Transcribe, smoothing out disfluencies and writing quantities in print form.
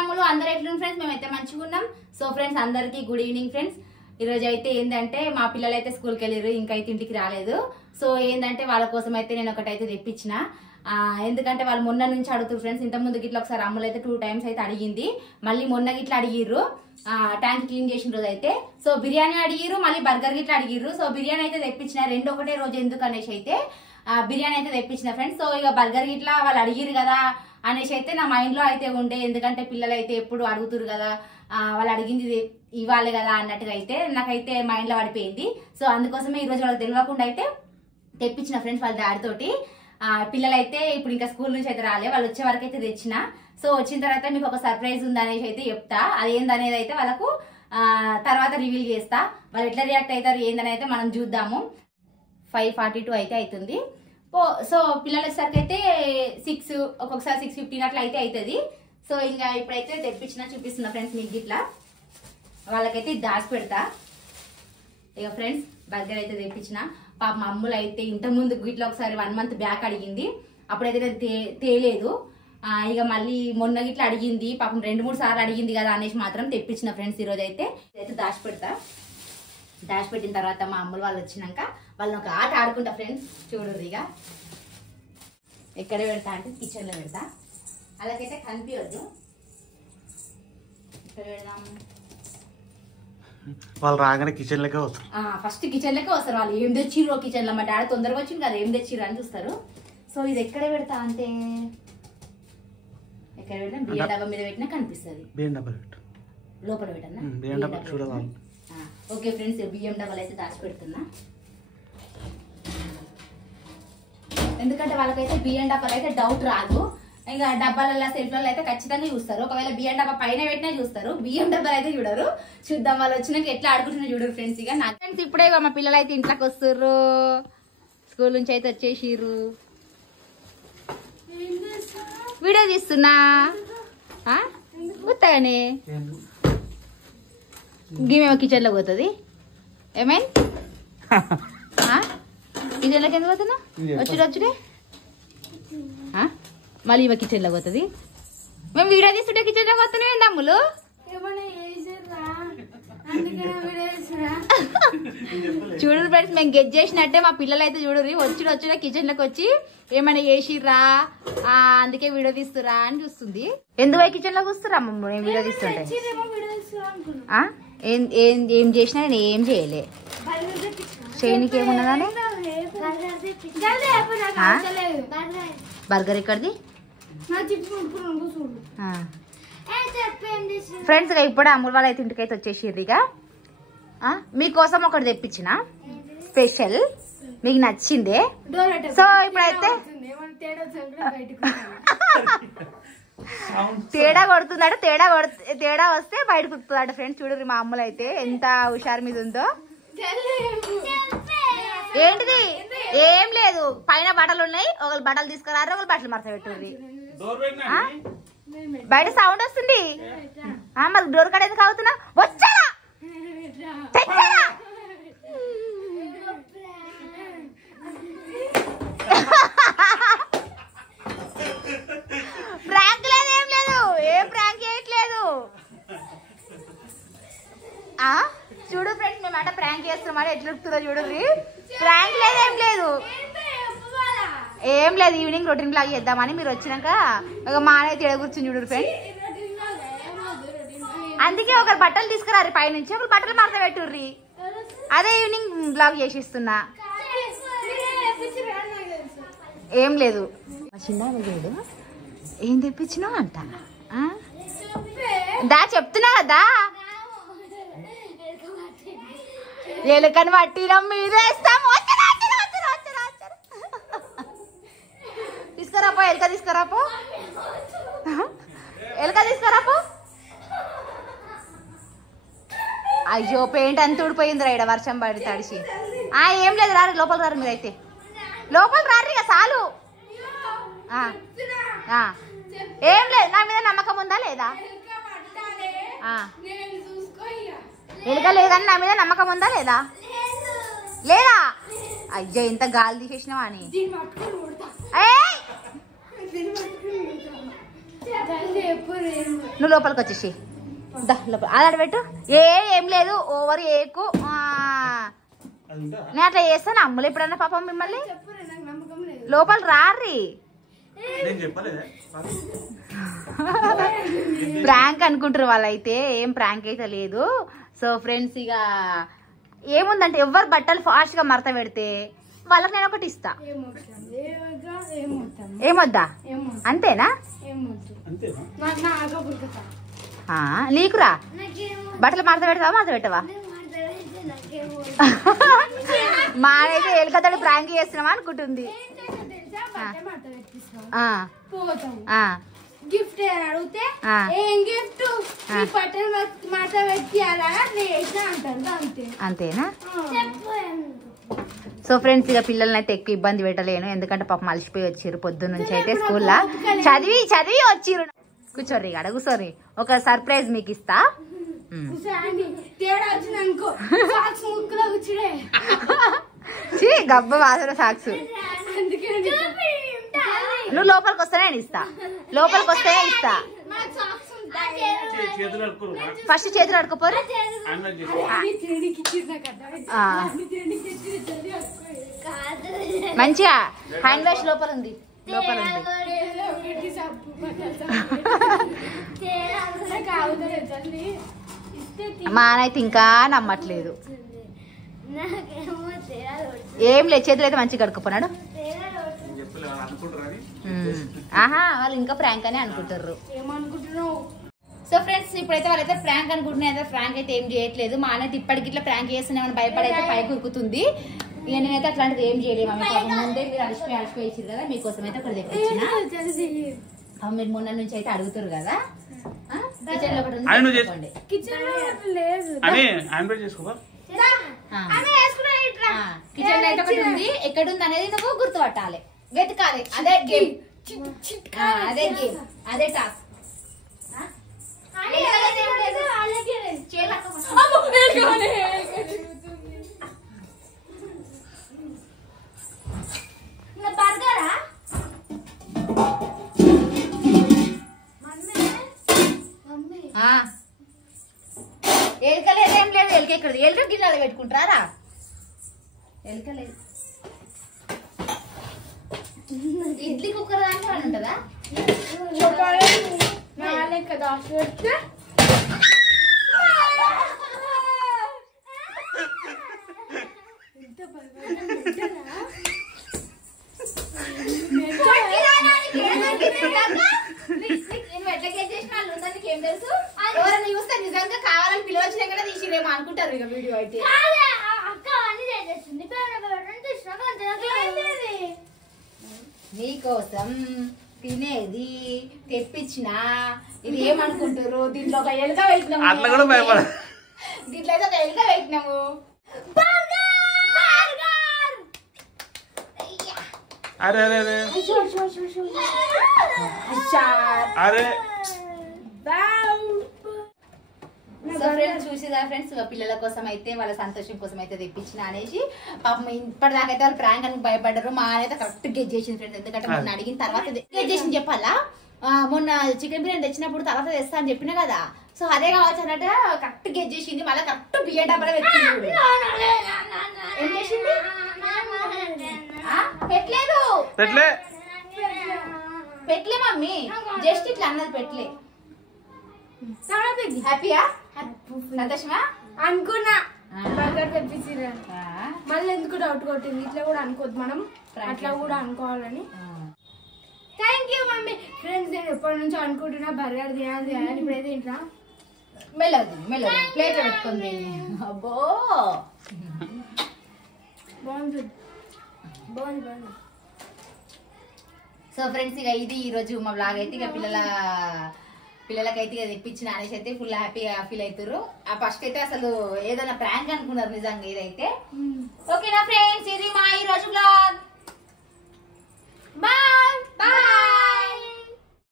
అమ్ములు అందరు ఎట్లున్నారు ఫ్రెండ్స్? మేమైతే మంచిగా ఉన్నాం. సో ఫ్రెండ్స్ అందరికి గుడ్ ఈవినింగ్ ఫ్రెండ్స్. ఈ రోజు అయితే ఏంటంటే మా పిల్లలు అయితే స్కూల్కి వెళ్ళారు, ఇంకైతే ఇంటికి రాలేదు. సో ఏంటంటే వాళ్ళ కోసం అయితే నేను ఒకటైతే తెప్పించిన. ఎందుకంటే వాళ్ళు మొన్న నుంచి అడుగుతారు ఫ్రెండ్స్. ఇంత ముందు గిట్లా ఒకసారి అమ్ములు అయితే 2 times అయితే అడిగింది, మళ్ళీ మొన్న గిట్లా అడిగిర్రు ట్యాంక్ క్లీన్ చేసిన రోజు అయితే. సో బిర్యానీ అడిగిర్రు, మళ్ళీ బర్గర్ గిట్లా అడిగిర్రు. సో బిర్యానీ అయితే తెప్పించిన, 2 ఒకటే రోజు ఎందుకు అనేసి అయితే బిర్యానీ అయితే తెప్పించిన ఫ్రెండ్స్. సో ఇక బర్గర్ గిట్లా వాళ్ళు అడిగిర్రు కదా అనేసి అయితే నా మైండ్ లో అయితే ఉండే, ఎందుకంటే పిల్లలు అయితే ఎప్పుడు అడుగుతురు కదా, వాళ్ళు అడిగింది ఇవ్వాలి కదా అన్నట్టుగా అయితే నాకైతే మైండ్ లో పడిపోయింది. సో అందుకోసమే ఈ రోజు వాళ్ళకి తెలియకుండా అయితే తెప్పించిన ఫ్రెండ్స్ వాళ్ళ డాడీ తోటి. పిల్లలు అయితే ఇప్పుడు ఇంకా స్కూల్ నుంచి అయితే రాలే, వాళ్ళు వచ్చే వరకు అయితే తెచ్చిన. సో వచ్చిన తర్వాత మీకు ఒక సర్ప్రైజ్ ఉంది అనేసి అయితే చెప్తా, అదేందనేది అయితే వాళ్ళకు తర్వాత రివీల్ చేస్తా. వాళ్ళు ఎట్లా రియాక్ట్ అవుతారు ఏందని అయితే మనం చూద్దాము. 5:42 అయితే అవుతుంది. సో పిల్లలు వచ్చేసరికి అయితే 6, ఒక్కొక్కసారి 6:15 అట్లా అయితే అవుతుంది. సో ఇంకా ఇప్పుడైతే తెప్పించిన చూపిస్తున్నా ఫ్రెండ్స్ మీకు ఇట్లా. వాళ్ళకైతే దాచి పెడతా. ఇక ఫ్రెండ్స్ బర్గర్ అయితే తెప్పించిన. పాప మా అమ్ములు అయితే ఇంత ముందు ఇట్లా ఒకసారి 1 month బ్యాక్ అడిగింది, అప్పుడైతే నేను తేలేదు. ఇక మళ్ళీ మొన్న గిట్లా అడిగింది, పాపం 2-3 సార్లు అడిగింది కదా అనేసి మాత్రం తెప్పించిన ఫ్రెండ్స్. ఈరోజు అయితే దాచి పెడతా. దాచి పెట్టిన తర్వాత మా అమ్ములు వాళ్ళు వచ్చినాక వాళ్ళని ఒక ఆట ఆడుకుంటా ఫ్రెండ్స్. చూడరు ఇక ఎక్కడ పెడతా అంటే కిచెన్ లో పెడతా, అలాగైతే కనిపించద్దు. ఇక్కడ పెడదాం. వాళ్ళు రాగానే కిచెన్ లకే వస్తారు. ఫస్ట్ కిచెన్ లకే వస్తారు. వాళ్ళు ఏం తెచ్చిర్రో కిచెన్ లో, మా డాడీ తొందరగా వచ్చింది కదా ఏం తెచ్చిర్రు అని చూస్తారు. సో ఇది ఎక్కడ పెడతా అంటే ఎక్కడ పెట్టినా బియ్యం డబ్బా మీద పెట్టినా కనిపిస్తుంది. బియ్యం డబ్బా పెట్టు, లోపల పెట్టన్నా. బియ్యం డబ్బా చూడాలి. ఓకే ఫ్రెండ్స్, బియ్యం డబ్బాలు అయితే దాచి పెడుతున్నా. ఎందుకంటే వాళ్ళకైతే బియ్యం డబ్బాలు అయితే డౌట్ రాదు. ఇంకా డబ్బాలలో సెల్ఫ్లలో అయితే ఖచ్చితంగా చూస్తారు. ఒకవేళ బియ్యం డబ్బా పైన పెట్టినా చూస్తారు, బియ్యం డబ్బాలు అయితే చూడరు. చూద్దాం వాళ్ళు వచ్చినాక ఎట్లా ఆడుకుంటున్నా చూడరు ఫ్రెండ్స్. ఇక నా ఫ్రెండ్స్ ఇప్పుడే మా పిల్లలు అయితే ఇంట్లోకి వస్తుర్రు, స్కూల్ నుంచి అయితే వచ్చేసిర్రు. వీడియో తీస్తున్నా గుర్తగానే. గిమేమో కిచెన్ లో పోతుంది. ఏమైంది కిచెన్ లోకి ఎందుకు పోతున్నా? వచ్చుడే మళ్ళీ ఈమె కిచెన్ లో పోతుంది. మేము వీడియో తీస్తుంటే కిచెన్ లో పోతున్నాం ఏంది అమ్ములు? చూడరు ఫ్రెండ్స్, మేము గెట్ చేసినట్టే మా పిల్లలు అయితే చూడరు. వచ్చుడే కిచెన్ లోకి వచ్చి ఏమైనా చేసిర్రా అందుకే వీడియో తీస్తురా అని చూస్తుంది. ఎందుకు కిచెన్ లోకి వస్తురా అమ్మ? నేను వీడియో తీస్తుంటే ఏం చేసినా నేను ఏం చేయలే. చేయనికి ఏమున్నదని. బర్గర్ ఎక్కడిది ఫ్రెండ్స్? ఇక ఇప్పుడు అమ్ములు వాళ్ళ అయితే ఇంటికైతే వచ్చేసిర్రు. ఇక మీకోసం ఒకటి తెప్పించిన స్పెషల్, మీకు నచ్చిందే. సో ఇప్పుడైతే తేడా కొడుతున్నాడు, తేడా వస్తే బయట కుడుతున్నాడు ఫ్రెండ్స్. చూడరు మా అమ్ములు అయితే ఎంత హుషారు మీద ఉందో. ఏంటిది? ఏం లేదు, పైన బట్టలు ఉన్నాయి, ఒకరు బట్టలు తీసుకురారు, ఒకరు బట్టలు మరత పెట్టుర్రి. బయట సౌండ్ వస్తుంది. మరి డోర్ కాడ ఎందుకు అవుతున్నా? వచ్చా ప్రాంక్ లేదు, ఏం లేదు, ఏం ప్రాంక్ చేయట్లేదు. చూడు ఫ్రెండ్స్, మేమాట ప్రాంక్ చేస్తున్నాం ఎట్లా ఉడుకుతుందో చూడండి. ప్రాంక్ లేదు, ఏం లేదు, ఏం లేదు. ఈవినింగ్ రొటీన్ బ్లాగ్ చేద్దామని మీరు వచ్చినాక ఒక మానే తిడ కూర్చుని చూడు ఫ్రెండ్స్. అందుకే ఒకరు బట్టలు తీసుకురారు పైనుంచి, ఒకరు బట్టలు మరత పెట్టుర్రి. అదే ఈవినింగ్ బ్లాగ్ చేసిస్తున్నా. ఏం లేదు. చిన్న చూడు ఏం తెప్పించినావు అంట. దా చెప్తున్నా కదా, ఎలుకని పట్టినాం మీరేస్తాము. తీసుకురాపో, ఎలుక తీసుకురాపో, ఎలుక తీసుకురాపో. అయ్యో పెయింట్ అంత ఊడిపోయింది రైడ, వర్షం పడి తడిసి. ఏం లేదు, రారు లోపల రారు, మీరైతే లోపల రారు ఇక చాలు. ఏం లేదు, నా మీద నమ్మకం ఉందా లేదా? ఎలుక లేదని నా మీద నమ్మకం ఉందా లేదా? లేదా? అయ్యా ఇంత గాలి తీసేసినావా అని. నువ్వు లోపలికి వచ్చేసి లోపల అది పెట్టు. ఏం లేదు ఓవర్ ఏకు. నేను అట్లా చేస్తాను అమ్ములు ఎప్పుడన్నా పాపం మిమ్మల్ని. లోపల రారి. ప్రాంక్ అనుకుంటారు వాళ్ళైతే, ఏం ప్రాంక్ అయితే లేదు. సో ఫ్రెండ్స్ ఇక ఏముందంటే ఎవరు బట్టలు ఫాస్ట్ గా మడత పెడితే వాళ్ళకి నేను ఒకటి ఇస్తా. ఏమొద్దా? అంతేనా? నీకురా బట్టలు మడత పెడతావా మడత పెట్టవా? మానైతే ఎలుకతోటి ప్రాంక్ చేస్తున్నావా అనుకుంటుంది. గిఫ్ట్ అడిగితే ఏం గిఫ్ట్ అంతేనా? సో ఫ్రెండ్స్ ఇక పిల్లల్ని అయితే ఎక్కువ ఇబ్బంది పెట్టలేను, ఎందుకంటే పాపం అలసిపోయి వచ్చిర్రు పొద్దున్న నుంచి అయితే స్కూల్లో చదివి వచ్చిర్రు. కూర్చోర్రి అడ కూర్చోర్రి, ఒక సర్ప్రైజ్ మీకు ఇస్తా. గబ్బ వాసన సాక్స్. నువ్వు లోపలికి వస్తేనే నేను ఇస్తా, లోపలికి వస్తేనే ఇస్తా. ఫస్ట్ చేతులు అడుకోపోరు. మంచిగా హ్యాండ్ వాష్ లోపల ఉంది, లోపల ఉంది. మానైతే ఇంకా నమ్మట్లేదు. ఏం లేదు, చేతులు అయితే మంచిగా కడుక్కుపోనాడు. ఆహా వాళ్ళు ఇంకా ఫ్రాంక్ అని అనుకుంటారు. సో ఫ్రెండ్స్ ఇప్పుడైతే వాళ్ళైతే ఫ్రాంక్ అనుకుంటున్నారు. ఫ్రాంక్ అయితే ఏం చేయట్లేదు. మా అన్నైతే ఇప్పటికి ఇట్లా ఫ్రాంక్ చేస్తున్నామని భయపడైతే పైకి ఉరుకుతుంది. ఇక నేనైతే అట్లాంటిది ఏం చేయలేము. ముందే మీరు అలసిపోయి ఇచ్చారు కదా, మీకోసం అయితే ఒకటి తెప్పించిన. మీరు మొన్న నుంచి అయితే అడుగుతారు కదా. కిచెన్ లో ఒకటి ఉంది, కిచెన్ లో అయితే ఒకటి ఉంది. ఎక్కడుంది అనేది నువ్వు గుర్తుపట్టాలి, వెతకాలి. అదే గేమ్, అదే గేమ్, అదే టాస్క్. ఎలుకలేదు, ఏం లేదు. ఎలుక ఎక్కడ? ఎలుక గిన్నెలు పెట్టుకుంటారా? ఎలుక లేదు. ఇడ్లీ కుక్కర్ దాంట్లో ఉంటుందా? ఎవరైనా చూస్తే నిజంగా కావాలని పిలవచ్చినా కూడా తీసిరేమో అనుకుంటారు ఇక వీడియో అయితే. నీకోసం తినేది తెప్పించిన ఇది ఏమనుకుంటారు? దీంట్లో ఒక ఎలుక పెట్టినాము, దీంట్లో అయితే ఒక ఎలుక పెట్టినాము. చూసిదా ఫ్రెండ్స్, పిల్లల కోసం అయితే వాళ్ళ సంతోషం కోసం అయితే తెప్పించిన అనేసి పాపం ఇప్పటిదాకా అయితే వాళ్ళు ప్రాంక్ అని భయపడ్డారు. మా అయితే కరెక్ట్ గెట్ చేసింది ఫ్రెండ్స్, ఎందుకంటే మొన్న అడిగిన తర్వాత గెట్ చేసింది చెప్పాలా. మొన్న చికెన్ బిర్యానీ తెచ్చినప్పుడు తర్వాత తెస్తా అని చెప్పినా కదా, సో అదే కావచ్చు అన్నట్టు కరెక్ట్ గెట్ చేసింది. మళ్ళీ కరెక్ట్ బియ్యం డబ్బా పెట్టింది. ఏం చేసింది? పెట్టలే మమ్మీ, జస్ట్ ఇట్లా అన్నది పెట్టలే. హ్యాపీయా సంతోషమా అనుకున్నా. బర్గర్ తెప్పించిరా, మళ్ళీ ఎందుకు డౌట్ కొట్టింది. ఇట్లా కూడా అనుకోవద్దు మనం, అట్లా కూడా అనుకోవాలని. Thank you mummy. ఫ్రెండ్స్ నేను ఎప్పటి నుంచో అనుకుంటున్నా బర్గర్ తినాలి తినాలి. ఇప్పుడైతే ఇంట్లో మెల్లదు ప్లేట్ పెట్టుకుంది. అబ్బో బాగుంది బాగుంది. సో ఫ్రెండ్స్ ఇక ఇది ఈ రోజు మా బ్లాగ్ అయితే. ఇక పిల్లలకైతే ఇక తెప్పించిన అనేసి అయితే ఫుల్ హ్యాపీగా ఫీల్ అవుతారు. ఫస్ట్ అయితే అసలు ఏదైనా ప్రాంక్ అనుకున్నారు నిజంగా ఇదైతే. ఓకేనా ఫ్రెండ్స్, ఇది మా ఈ రోజు బ్లాగ్. Bye bye.